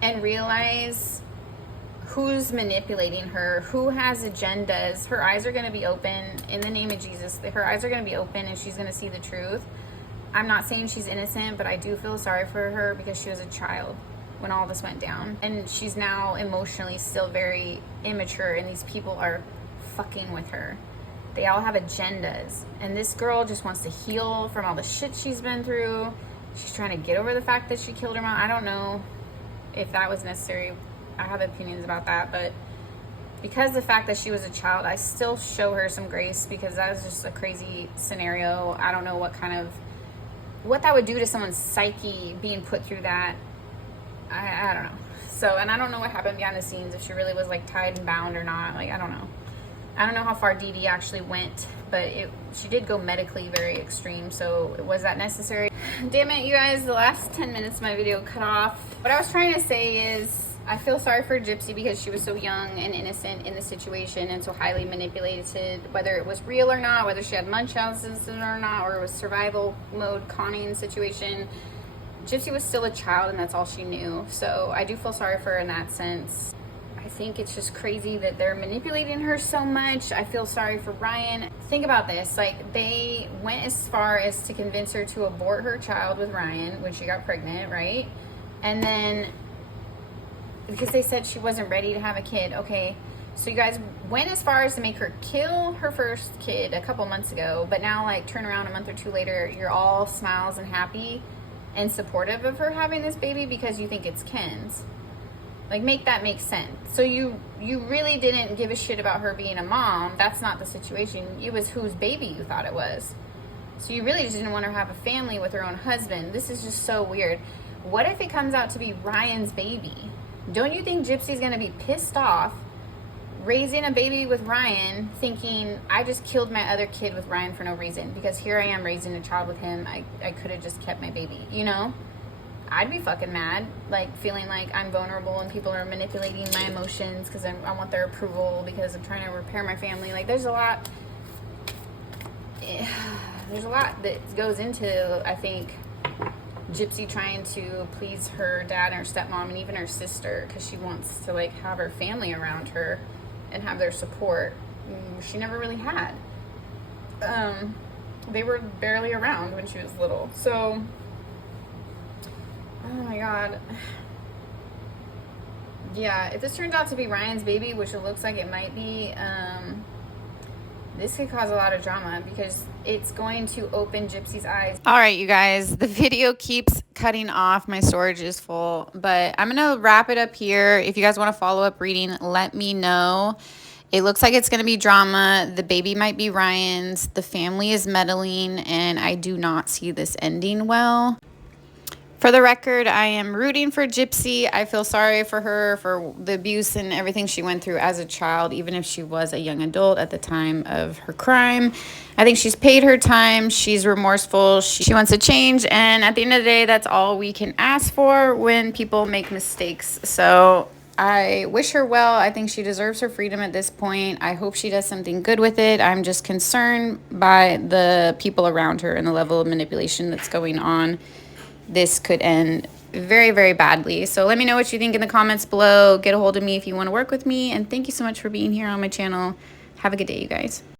and realize who's manipulating her, who has agendas. Her eyes are gonna be open in the name of Jesus. Her eyes are gonna be open and she's gonna see the truth. I'm not saying she's innocent, but I do feel sorry for her because she was a child when all this went down. And she's now emotionally still very immature and these people are fucking with her. They all have agendas. And this girl just wants to heal from all the shit she's been through. She's trying to get over the fact that she killed her mom. I don't know if that was necessary. I have opinions about that, but because the fact that she was a child, I still show her some grace because that was just a crazy scenario. I don't know what that would do to someone's psyche being put through that. I don't know. So, and I don't know what happened behind the scenes, if she really was like tied and bound or not. Like, I don't know. I don't know how far Dee Dee actually went, but she did go medically very extreme. So was that necessary? Damn it, you guys, the last 10 minutes of my video cut off. What I was trying to say is I feel sorry for Gypsy because she was so young and innocent in the situation and so highly manipulated, whether it was real or not, whether she had Munchausen's or not, or it was survival mode conning situation. Gypsy was still a child and that's all she knew. So I do feel sorry for her in that sense. I think it's just crazy that they're manipulating her so much. I feel sorry for Ryan. Think about this, like they went as far as to convince her to abort her child with Ryan when she got pregnant, right? And then because they said she wasn't ready to have a kid. Okay, so you guys went as far as to make her kill her first kid a couple months ago, but now like turn around a month or two later, you're all smiles and happy and supportive of her having this baby because you think it's Ken's. Like, make that make sense. So you really didn't give a shit about her being a mom. That's not the situation. It was whose baby you thought it was. So you really just didn't want her to have a family with her own husband. This is just so weird. What if it comes out to be Ryan's baby? Don't you think Gypsy's gonna be pissed off raising a baby with Ryan thinking, I just killed my other kid with Ryan for no reason because here I am raising a child with him. I could have just kept my baby, you know? I'd be fucking mad, like feeling like I'm vulnerable and people are manipulating my emotions because I want their approval because I'm trying to repair my family. Like there's a lot that goes into, I think, Gypsy trying to please her dad and her stepmom and even her sister because she wants to like have her family around her and have their support. She never really had. They were barely around when she was little. So, oh my God. Yeah, if this turns out to be Ryan's baby, which it looks like it might be, this could cause a lot of drama because it's going to open Gypsy's eyes. All right, you guys, the video keeps cutting off. My storage is full, but I'm going to wrap it up here. If you guys want to follow up reading, let me know. It looks like it's going to be drama. The baby might be Ryan's. The family is meddling, and I do not see this ending well. For the record, I am rooting for Gypsy. I feel sorry for her for the abuse and everything she went through as a child, even if she was a young adult at the time of her crime. I think she's paid her time. She's remorseful. She wants to change. And at the end of the day, that's all we can ask for when people make mistakes. So I wish her well. I think she deserves her freedom at this point. I hope she does something good with it. I'm just concerned by the people around her and the level of manipulation that's going on. This could end very, very badly. So let me know what you think in the comments below. Get a hold of me if you want to work with me. And thank you so much for being here on my channel. Have a good day, you guys.